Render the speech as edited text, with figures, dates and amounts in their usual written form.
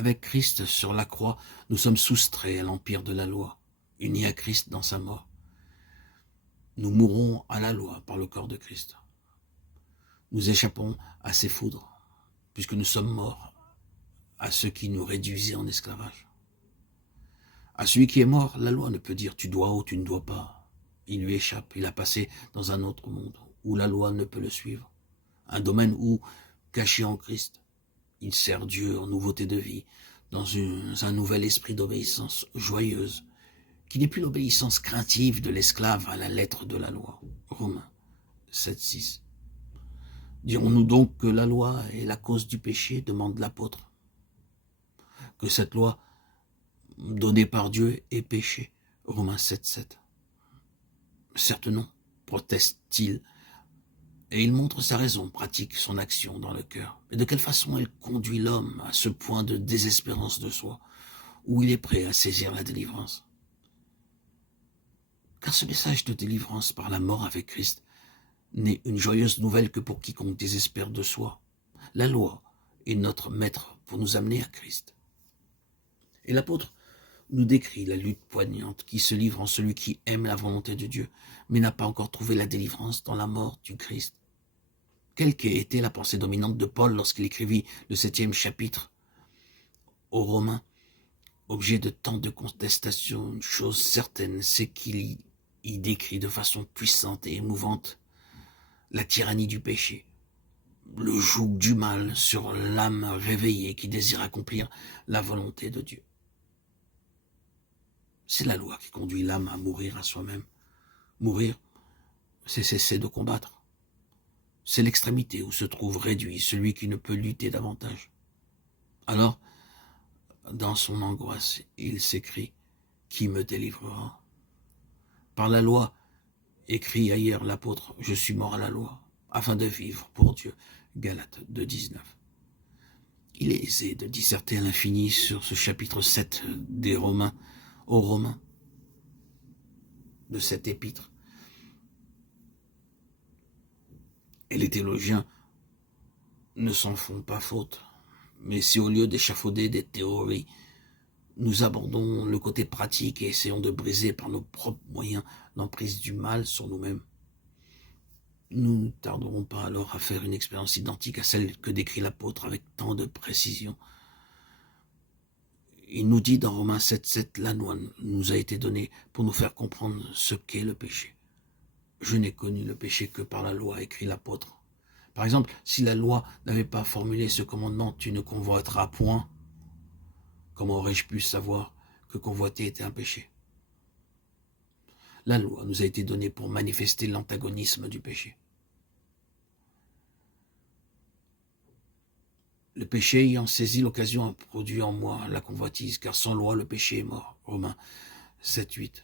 Avec Christ sur la croix, nous sommes soustraits à l'empire de la loi, unis à Christ dans sa mort. Nous mourrons à la loi par le corps de Christ. Nous échappons à ses foudres, puisque nous sommes morts à ceux qui nous réduisaient en esclavage. À celui qui est mort, la loi ne peut dire « tu dois » ou « tu ne dois pas ». Il lui échappe, il a passé dans un autre monde, où la loi ne peut le suivre. Un domaine où, caché en Christ, il sert Dieu en nouveauté de vie, dans un nouvel esprit d'obéissance joyeuse, qui n'est plus l'obéissance craintive de l'esclave à la lettre de la loi. Romains 7,6. Dirons-nous donc que la loi est la cause du péché, demande l'apôtre. Que cette loi donnée par Dieu est péché, Romains 7,7. Certes non, proteste-t-il, et il montre sa raison, pratique son action dans le cœur. Mais de quelle façon elle conduit l'homme à ce point de désespérance de soi, où il est prêt à saisir la délivrance? Car ce message de délivrance par la mort avec Christ n'est une joyeuse nouvelle que pour quiconque désespère de soi. La loi est notre maître pour nous amener à Christ. Et l'apôtre nous décrit la lutte poignante qui se livre en celui qui aime la volonté de Dieu, mais n'a pas encore trouvé la délivrance dans la mort du Christ. Quelle qu'ait été la pensée dominante de Paul lorsqu'il écrivit le 7e chapitre aux Romains, objet de tant de contestations, une chose certaine, c'est qu'il y décrit de façon puissante et émouvante la tyrannie du péché, le joug du mal sur l'âme réveillée qui désire accomplir la volonté de Dieu. C'est la loi qui conduit l'âme à mourir à soi-même. Mourir, c'est cesser de combattre. C'est l'extrémité où se trouve réduit celui qui ne peut lutter davantage. Alors, dans son angoisse, il s'écrie « Qui me délivrera ?» Par la loi, écrit ailleurs l'apôtre « Je suis mort à la loi, afin de vivre pour Dieu » Galates 2,19. Il est aisé de disserter à l'infini sur ce chapitre 7 des Romains, aux Romains, de cette épître. Et les théologiens ne s'en font pas faute. Mais si au lieu d'échafauder des théories, nous abordons le côté pratique et essayons de briser par nos propres moyens l'emprise du mal sur nous-mêmes, nous ne tarderons pas alors à faire une expérience identique à celle que décrit l'apôtre avec tant de précision. Il nous dit dans Romains 7,7, la loi nous a été donnée pour nous faire comprendre ce qu'est le péché. Je n'ai connu le péché que par la loi, écrit l'apôtre. Par exemple, si la loi n'avait pas formulé ce commandement, tu ne convoiteras point, comment aurais-je pu savoir que convoiter était un péché? La loi nous a été donnée pour manifester l'antagonisme du péché. Le péché ayant saisi l'occasion a produit en moi la convoitise, car sans loi le péché est mort. Romains 7,8.